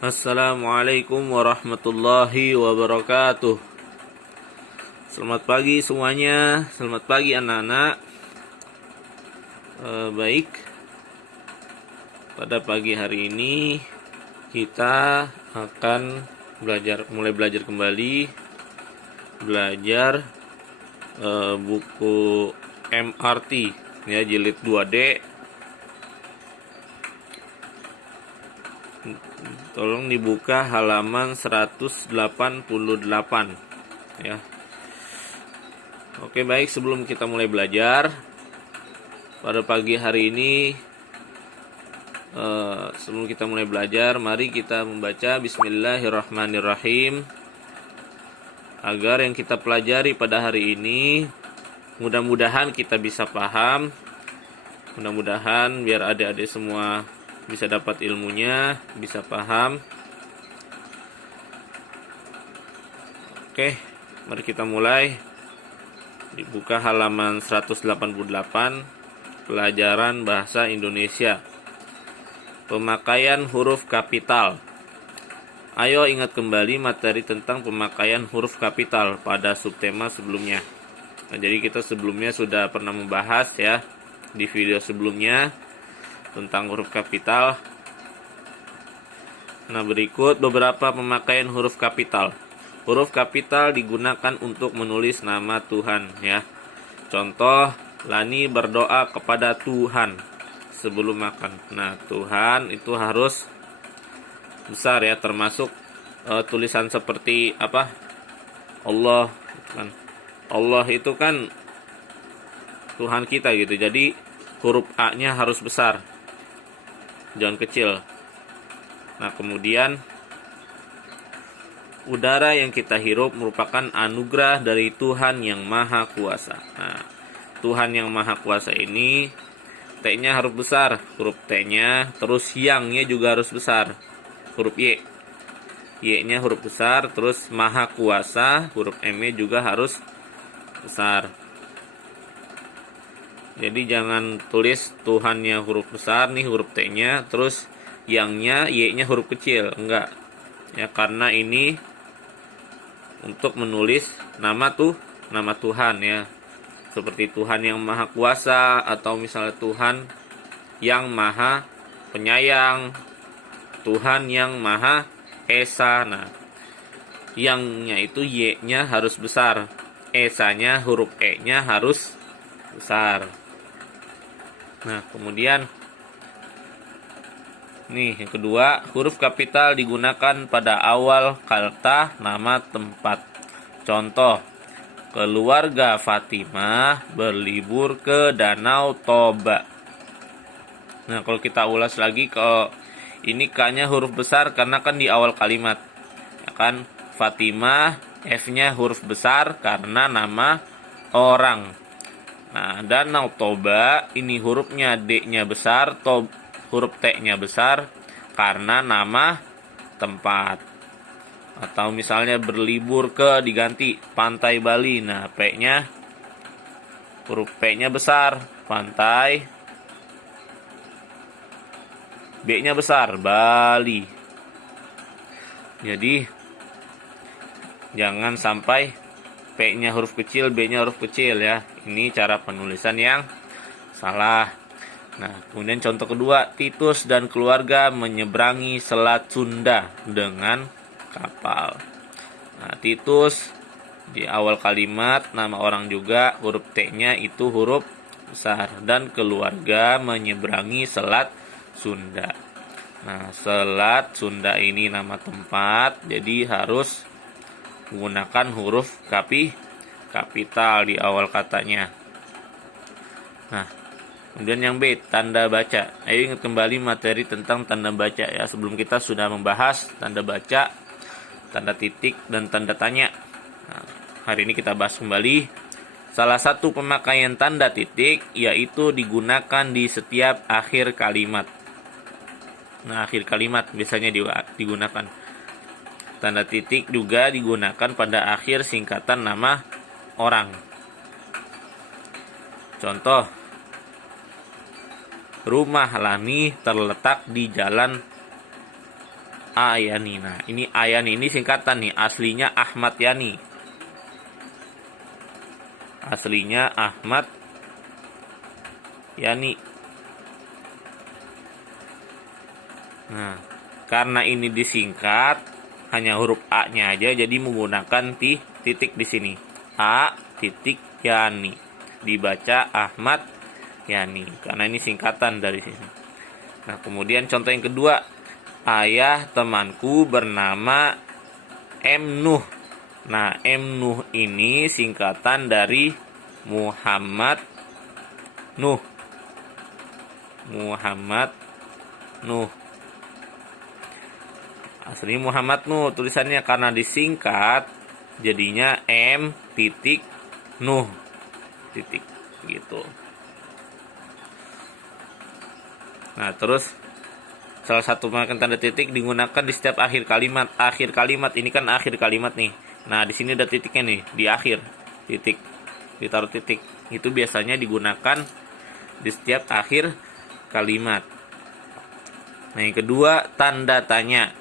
Assalamualaikum warahmatullahi wabarakatuh. Selamat pagi semuanya. Selamat pagi anak-anak. Baik, pada pagi hari ini kita akan mulai belajar kembali. Belajar buku MRT ya, jilid 2D. Tolong dibuka halaman 188 ya. Oke, baik, sebelum kita mulai belajar pada pagi hari ini, sebelum kita mulai belajar, mari kita membaca Bismillahirrahmanirrahim, agar yang kita pelajari pada hari ini mudah-mudahan kita bisa paham. Mudah-mudahan biar adik-adik semua bisa dapat ilmunya, bisa paham. Oke, mari kita mulai. Dibuka halaman 188, pelajaran bahasa Indonesia. Pemakaian huruf kapital. Ayo ingat kembali materi tentang pemakaian huruf kapital pada subtema sebelumnya. Nah, jadi kita sebelumnya sudah pernah membahas ya di video sebelumnya tentang huruf kapital. Nah, berikut beberapa pemakaian huruf kapital. Huruf kapital digunakan untuk menulis nama Tuhan ya. Contoh, Lani berdoa kepada Tuhan sebelum makan. Nah, Tuhan itu harus besar ya, termasuk tulisan seperti apa? Allah kan. Allah itu kan Tuhan kita gitu. Jadi huruf A-nya harus besar, jangan kecil. Nah, kemudian udara yang kita hirup merupakan anugerah dari Tuhan yang Maha Kuasa. Nah, Tuhan yang Maha Kuasa ini T-nya harus besar, huruf T-nya, terus yang-nya juga harus besar, huruf Y. Y-nya huruf besar, terus Maha Kuasa, huruf M-nya juga harus besar. Jadi jangan tulis Tuhannya huruf besar nih, huruf T-nya, terus yang-nya, Y-nya huruf kecil. Enggak. Ya, karena ini untuk menulis nama Tuhan ya. Seperti Tuhan yang Maha Kuasa, atau misalnya Tuhan yang Maha Penyayang, Tuhan yang Maha Esa. Nah, yang-nya itu Y-nya harus besar. Esa-nya, huruf E-nya harus besar. Nah, kemudian nih yang kedua, huruf kapital digunakan pada awal kata nama tempat. Contoh, keluarga Fatimah berlibur ke Danau Toba. Nah, kalau kita ulas lagi, ke ini K-nya huruf besar karena kan di awal kalimat. Ya kan? Fatimah, F-nya huruf besar karena nama orang. Nah, Danau Toba ini hurufnya D-nya besar, huruf T-nya besar karena nama tempat. Atau misalnya berlibur ke diganti Pantai Bali. Nah, P-nya huruf P-nya besar, pantai. B-nya besar, Bali. Jadi jangan sampai P-nya huruf kecil, B-nya huruf kecil ya. Ini cara penulisan yang salah. Nah, kemudian contoh kedua, Titus dan keluarga menyeberangi Selat Sunda dengan kapal. Nah, Titus di awal kalimat nama orang juga, huruf T-nya itu huruf besar, dan keluarga menyeberangi Selat Sunda. Nah, Selat Sunda ini nama tempat, jadi harus menggunakan huruf kapital di awal katanya. Nah, kemudian yang B, tanda baca. Ayo ingat kembali materi tentang tanda baca ya. Sebelum kita sudah membahas tanda baca, tanda titik, dan tanda tanya. Nah, hari ini kita bahas kembali. Salah satu pemakaian tanda titik yaitu digunakan di setiap akhir kalimat. Nah, akhir kalimat biasanya digunakan. Tanda titik juga digunakan pada akhir singkatan nama orang. Contoh, rumah Lani terletak di jalan Ayani. Nah, ini Ayani ini singkatan nih, aslinya Ahmad Yani. Aslinya Ahmad Yani. Nah, karena ini disingkat hanya huruf A-nya aja, jadi menggunakan titik di sini. A titik Yani. Dibaca Ahmad Yani karena ini singkatan dari sini. Nah, kemudian contoh yang kedua, ayah temanku bernama M Nuh. Nah, M Nuh ini singkatan dari Muhammad Nuh. Muhammad Nuh. Asli Muhammad Nuh tulisannya, karena disingkat jadinya M titik Nuh titik gitu. Nah, terus salah satu menggunakan tanda titik digunakan di setiap akhir kalimat. Akhir kalimat ini kan akhir kalimat nih. Nah, di sini ada titiknya nih, di akhir titik, ditaruh titik. Itu biasanya digunakan di setiap akhir kalimat. Nah, yang kedua, tanda tanya.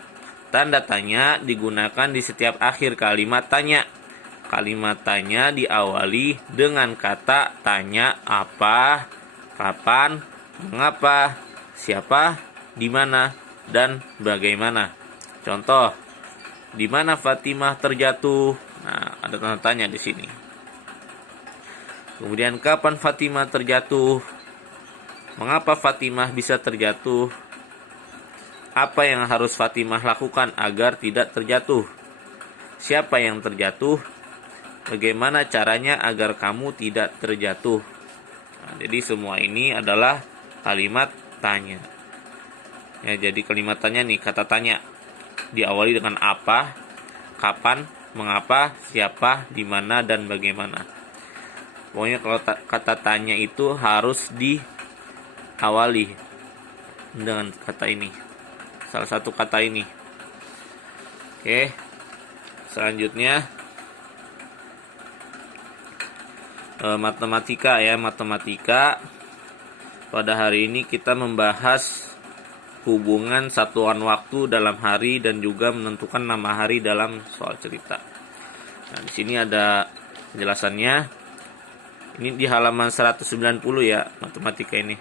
Tanda tanya digunakan di setiap akhir kalimat tanya. Kalimat tanya diawali dengan kata tanya apa, kapan, mengapa, siapa, di mana, dan bagaimana. Contoh, di mana Fatimah terjatuh? Nah, ada tanda tanya di sini. Kemudian, kapan Fatimah terjatuh? Mengapa Fatimah bisa terjatuh? Apa yang harus Fatimah lakukan agar tidak terjatuh? Siapa yang terjatuh? Bagaimana caranya agar kamu tidak terjatuh? Nah, jadi semua ini adalah kalimat tanya. Ya, jadi kalimat tanya nih, kata tanya diawali dengan apa, kapan, mengapa, siapa, di mana, dan bagaimana. Pokoknya kalau kata tanya itu harus diawali dengan kata ini, salah satu kata ini. Oke, selanjutnya matematika ya. Matematika pada hari ini kita membahas hubungan satuan waktu dalam hari dan juga menentukan nama hari dalam soal cerita. Nah, di sini ada penjelasannya. Ini di halaman 190 ya, matematika ini.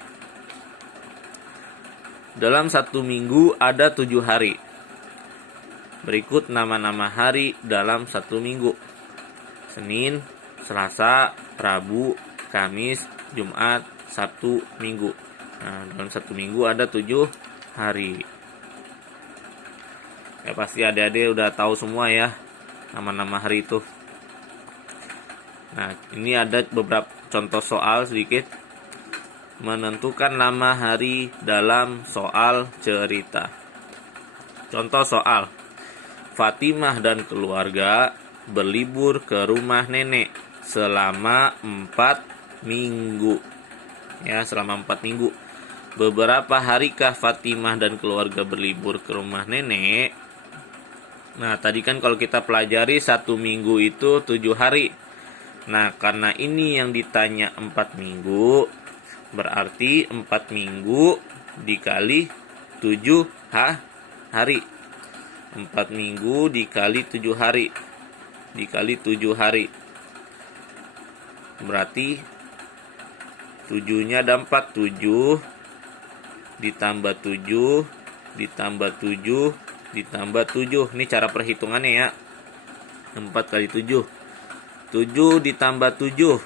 Dalam satu minggu ada 7 hari. Berikut nama-nama hari dalam satu minggu: Senin, Selasa, Rabu, Kamis, Jumat, Sabtu, Minggu. Nah, dalam satu minggu ada 7 hari. Ya, pasti adik-adik udah tahu semua ya nama-nama hari itu. Nah, ini ada beberapa contoh soal sedikit. Menentukan nama hari dalam soal cerita. Contoh soal: Fatimah dan keluarga berlibur ke rumah nenek selama 4 minggu. Ya, selama 4 minggu. Beberapa harikah Fatimah dan keluarga berlibur ke rumah nenek? Nah, tadi kan kalau kita pelajari 1 minggu itu 7 hari. Nah, karena ini yang ditanya 4 minggu, berarti 4 minggu dikali 7 hari. 4 minggu dikali 7 hari. Dikali 7 hari. Berarti 7-nya ada 4. 7 ditambah 7 ditambah 7 ditambah 7. Ini cara perhitungannya ya. 4 kali 7. 7 ditambah 7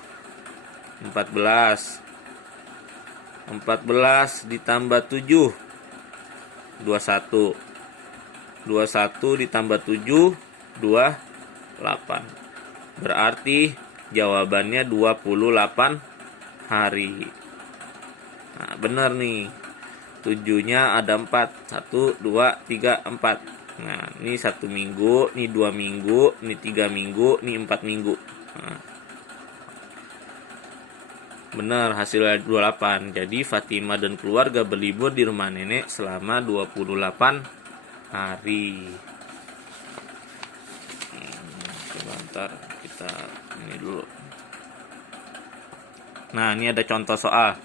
14. 14 ditambah 7 21. 21 ditambah 7 28. Berarti jawabannya 28 hari. Nah, benar nih. 7-nya ada 4. 1, 2, 3, 4. Nah, ini 1 minggu, ini 2 minggu, ini 3 minggu, ini 4 minggu. Nah, benar, hasilnya 28. Jadi Fatimah dan keluarga berlibur di rumah nenek selama 28 hari. Sebentar, kita ini dulu. Nah, ini ada contoh soal.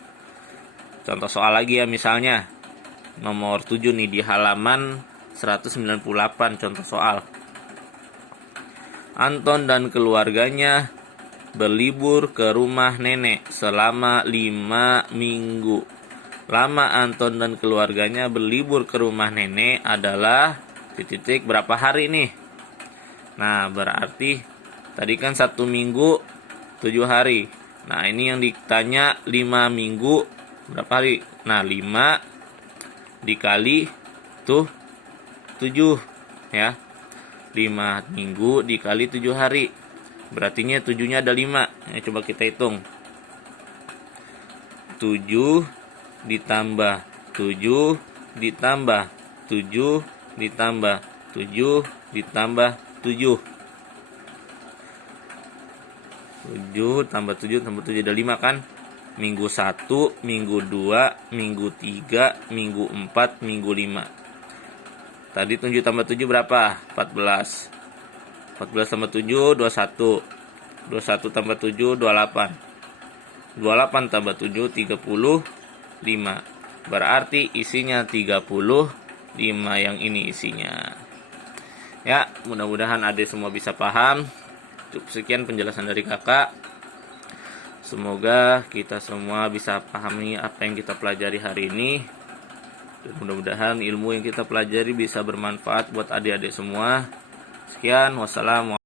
Contoh soal lagi ya, misalnya nomor 7 nih di halaman 198 contoh soal. Anton dan keluarganya berlibur ke rumah nenek selama 5 minggu. Lama Anton dan keluarganya berlibur ke rumah nenek adalah titik berapa hari nih? Nah, berarti tadi kan 1 minggu 7 hari. Nah, ini yang ditanya 5 minggu berapa hari? Nah, 5 dikali tuh 7 ya. 5 minggu dikali 7 hari. Berartinya 7-nya ada 5. Ya, coba kita hitung. 7 ditambah 7 ditambah 7 ditambah 7 ditambah 7. 7 tambah 7 tambah 7 ada 5 kan? Minggu 1, minggu 2, minggu 3, minggu 4, minggu 5. Tadi 7 tambah 7 berapa? 14. 14 tambah 7, 21. 21 tambah 7, 28. 28 tambah 7, 35. Berarti isinya 35 yang ini isinya. Ya, mudah-mudahan adik semua bisa paham. Cukup sekian penjelasan dari kakak. Semoga kita semua bisa pahami apa yang kita pelajari hari ini. Dan mudah-mudahan ilmu yang kita pelajari bisa bermanfaat buat adik-adik semua. Sekian, wassalamualaikum.